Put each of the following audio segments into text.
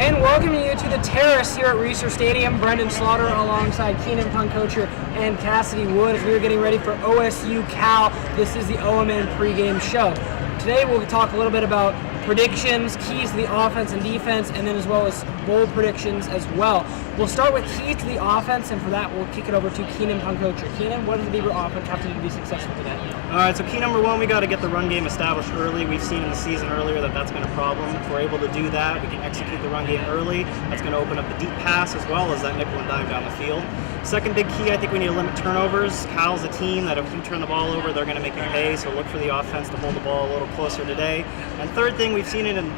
And welcoming you to the terrace here at Reser Stadium. Brendan Slaughter alongside Keenan Punkocher and Cassidy Wood as we are getting ready for OSU Cal. This is the OMN pregame show. Today we'll talk a little bit about predictions, keys to the offense and defense, and then as well as bowl predictions as well. We'll start with keys to the offense, and for that we'll kick it over to Keenan Punkocher. Keenan, what does the Beaver offense have to do to be successful today? All right, so key number one, we got to get the run game established early. We've seen in the season earlier that that's been a problem. If we're able to do that, we can execute the run game early. That's going to open up the deep pass as well as that nickel and dime down the field. Second big key, I think we need to limit turnovers. Cal's a team that if you turn the ball over, they're going to make you pay, so look for the offense to hold the ball a little closer today. And third thing, we've seen it in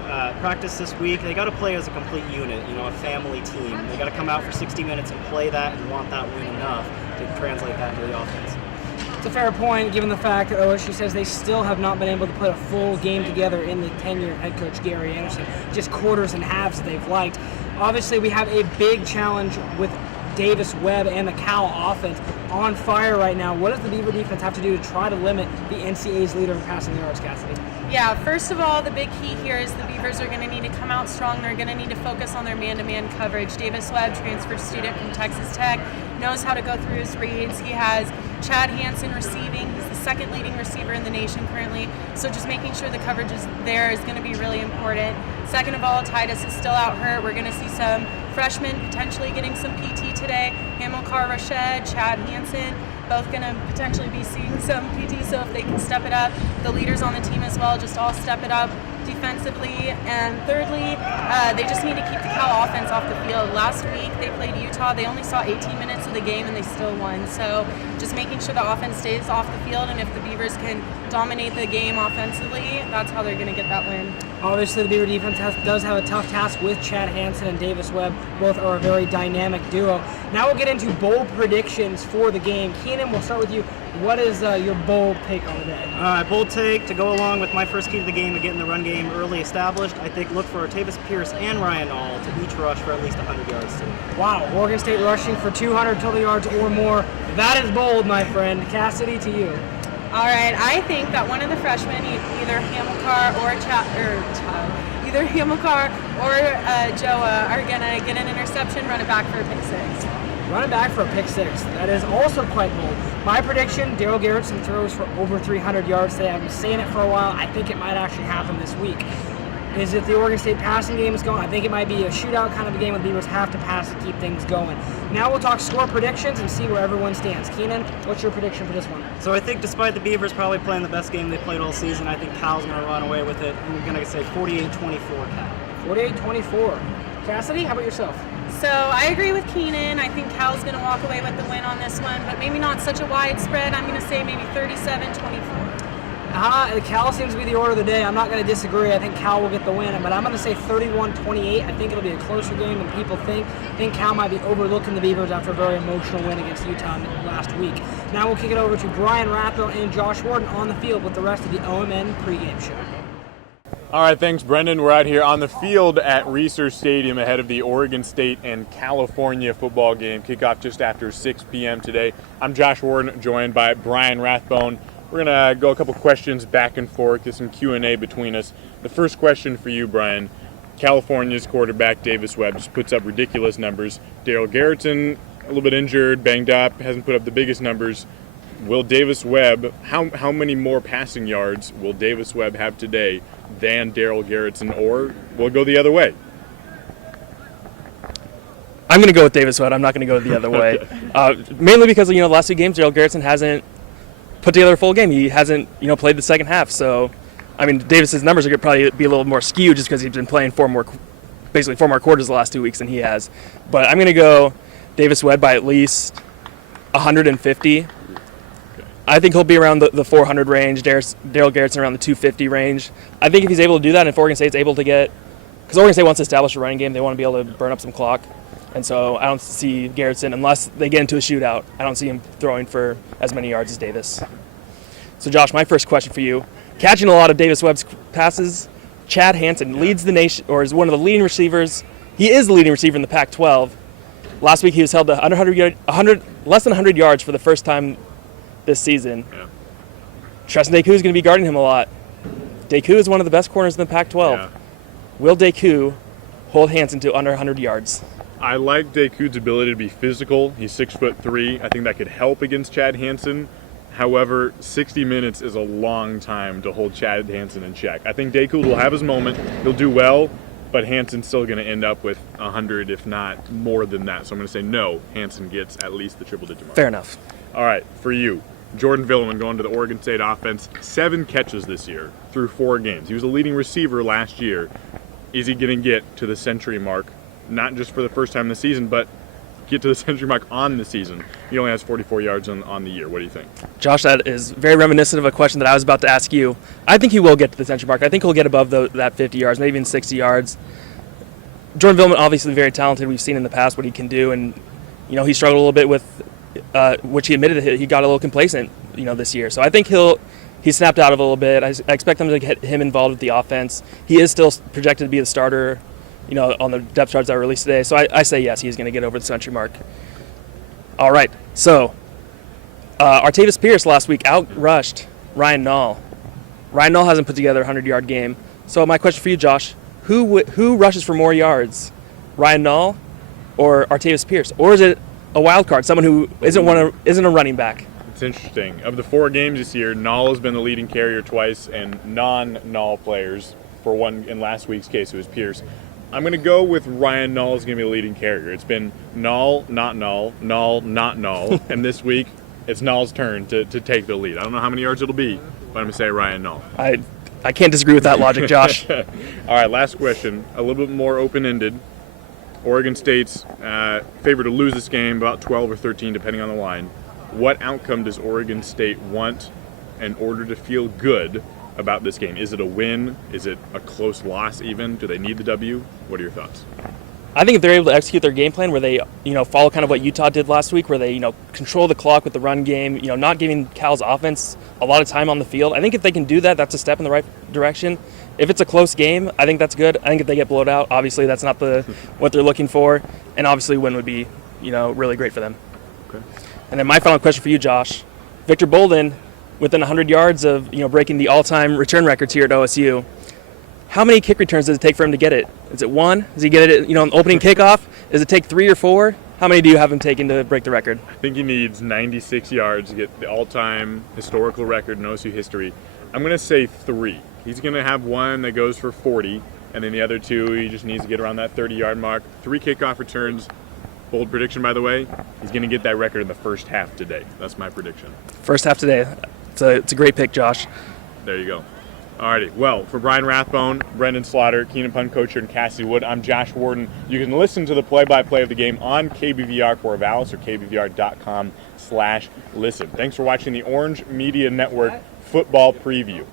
practice this week, they got to play as a complete unit, a family team. They got to come out for 60 minutes and play that and want that win enough to translate that into the offense. It's a fair point, given the fact that OSU says they still have not been able to put a full game together in the tenure of head coach Gary Anderson, just quarters and halves that they've liked. Obviously, we have a big challenge with Davis Webb and the Cal offense on fire right now. What does the Beaver defense have to do to try to limit the NCAA's leader in passing yards, Cassidy? Yeah, first of all, the big key here is the Beavers are going to need to come out strong. They're going to need to focus on their man-to-man coverage. Davis Webb, transfer student from Texas Tech, knows how to go through his reads. He has Chad Hansen receiving. He's the second leading receiver in the nation currently. So just making sure the coverage is there is going to be really important. Second of all, Titus is still out hurt. We're going to see some freshmen potentially getting some PT today. Hamilcar Rashad, Chad Hansen, both going to potentially be seeing some PT, so if they can step it up. The leaders on the team as well, just all step it up defensively. And thirdly, they just need to keep the Cal offense off the field. Last week they played Utah. They only saw 18 minutes of the game and they still won. So just making sure the offense stays off the field, and if the Beavers can dominate the game offensively, that's how they're going to get that win. Obviously, the Beaver defense does have a tough task with Chad Hansen and Davis Webb. Both are a very dynamic duo. Now we'll get into bowl predictions for the game. Keenan, we'll start with you. What is your bold take on the day? All right, bold take to go along with my first key to the game of getting the run game early established. I think look for Tavis Pierce and Ryan All to each rush for at least 100 yards today. Wow, Oregon State rushing for 200 total yards or more. That is bold, my friend. Cassidy, to you. All right, I think that one of the freshmen, either Hamilcar or either Hamilcar or Joa, are gonna get an interception, run it back for a pick six. Run it back for a pick six. That is also quite bold. My prediction: Daryl Garrettson throws for over 300 yards today. I've been saying it for a while. I think it might actually happen this week. Is it the Oregon State passing game is going? I think it might be a shootout kind of a game where the Beavers have to pass to keep things going. Now we'll talk score predictions and see where everyone stands. Keenan, what's your prediction for this one? So I think despite the Beavers probably playing the best game they played all season, I think Cal's going to run away with it. I'm going to say 48-24 Cal. 48-24. Cassidy, how about yourself? So I agree with Keenan. I think Cal's going to walk away with the win on this one, but maybe not such a wide spread. I'm going to say maybe 37-24. Cal seems to be the order of the day. I'm not going to disagree. I think Cal will get the win, but I'm going to say 31-28. I think it'll be a closer game than people think. I think Cal might be overlooking the Beavers after a very emotional win against Utah last week. Now we'll kick it over to Brian Rathbone and Josh Warden on the field with the rest of the OMN pregame show. All right, thanks, Brendan. We're out here on the field at Reser Stadium ahead of the Oregon State and California football game. Kickoff just after 6 p.m. today. I'm Josh Warden, joined by Brian Rathbone. We're going to go a couple questions back and forth, get some Q&A between us. The first question for you, Brian. California's quarterback, Davis Webb, just puts up ridiculous numbers. Daryl Garrettson, a little bit injured, banged up, hasn't put up the biggest numbers. Will Davis Webb, how many more passing yards will Davis Webb have today than Daryl Garrettson, or will it go the other way? I'm going to go with Davis Webb. I'm not going to go the other way. Mainly because, the last two games, Daryl Garrettson hasn't put together a full game. He hasn't, played the second half. So, Davis's numbers are going to probably be a little more skewed just because he's been playing four more quarters the last 2 weeks than he has. But I'm going to go Davis Webb by at least 150. I think he'll be around the 400 range. Daryl Garrettson around the 250 range. I think if he's able to do that, and if Oregon State's able to because Oregon State wants to establish a running game, they want to be able to burn up some clock. And so I don't see Garrettson, unless they get into a shootout, I don't see him throwing for as many yards as Davis. So Josh, my first question for you. Catching a lot of Davis Webb's passes, Chad Hansen leads the nation, or is one of the leading receivers. He is the leading receiver in the Pac-12. Last week he was held to less than 100 yards for the first time this season. Yeah. Treston Decoud is going to be guarding him a lot. Decoud is one of the best corners in the Pac-12. Yeah. Will Decoud hold Hansen to under 100 yards. I like Daku's ability to be physical. He's 6'3". I think that could help against Chad Hansen. However, 60 minutes is a long time to hold Chad Hansen in check. I think Daku will have his moment. He'll do well, but Hansen's still going to end up with 100, if not more than that. So I'm going to say no, Hansen gets at least the triple-digit mark. Fair enough. All right, for you, Jordan Villeman going to the Oregon State offense. 7 catches this year through 4 games. He was a leading receiver last year. Is he going to get to the century mark? Not just for the first time in the season, but get to the century mark on the season. He only has 44 yards on the year. What do you think? Josh, that is very reminiscent of a question that I was about to ask you. I think he will get to the century mark. I think he'll get above that 50 yards, maybe even 60 yards. Jordan Villeman, obviously very talented. We've seen in the past what he can do, and he struggled a little bit with, which he admitted he got a little complacent, this year. So I think he snapped out of it a little bit. I expect them to get him involved with the offense. He is still projected to be the starter, on the depth charts that were released today. So I say yes, he's going to get over the century mark. All right, so Artavis Pierce last week out-rushed Ryan Nall. Ryan Nall hasn't put together a 100-yard game. So my question for you, Josh, who rushes for more yards, Ryan Nall or Artavis Pierce? Or is it a wild card, someone who isn't a running back? It's interesting. Of the 4 games this year, Nall has been the leading carrier twice, and non-Nall players, for one in last week's case, it was Pierce. I'm going to go with Ryan Nall is going to be the leading carrier. It's been Nall, not Nall, Nall, not Nall, and this week it's Nall's turn to take the lead. I don't know how many yards it'll be, but I'm going to say Ryan Nall. I can't disagree with that logic, Josh. All right, last question, a little bit more open-ended. Oregon State's favored to lose this game, about 12 or 13, depending on the line. What outcome does Oregon State want in order to feel good about this game? Is it a win? Is it a close loss even? Do they need the W? What are your thoughts? I think if they're able to execute their game plan where they, follow kind of what Utah did last week, where they, control the clock with the run game, not giving Cal's offense a lot of time on the field. I think if they can do that, that's a step in the right direction. If it's a close game, I think that's good. I think if they get blown out, obviously that's not what they're looking for, and obviously win would be, really great for them. Okay. And then my final question for you, Josh. Victor Bolden, within 100 yards of, breaking the all-time return records here at OSU. How many kick returns does it take for him to get it? Is it 1? Does he get it, on the opening kickoff? Does it take 3 or 4? How many do you have him taking to break the record? I think he needs 96 yards to get the all-time historical record in OSU history. I'm going to say 3. He's going to have 1 that goes for 40, and then the other 2, he just needs to get around that 30-yard mark. 3 kickoff returns. Bold prediction, by the way, he's going to get that record in the first half today. That's my prediction. First half today. It's a great pick, Josh. There you go. Alrighty. Well, for Brian Rathbone, Brendan Slaughter, Keenan Puncocher, and Cassie Wood, I'm Josh Warden. You can listen to the play-by-play of the game on KBVR Corvallis or kbvr.com/listen. Thanks for watching the Orange Media Network Football Preview.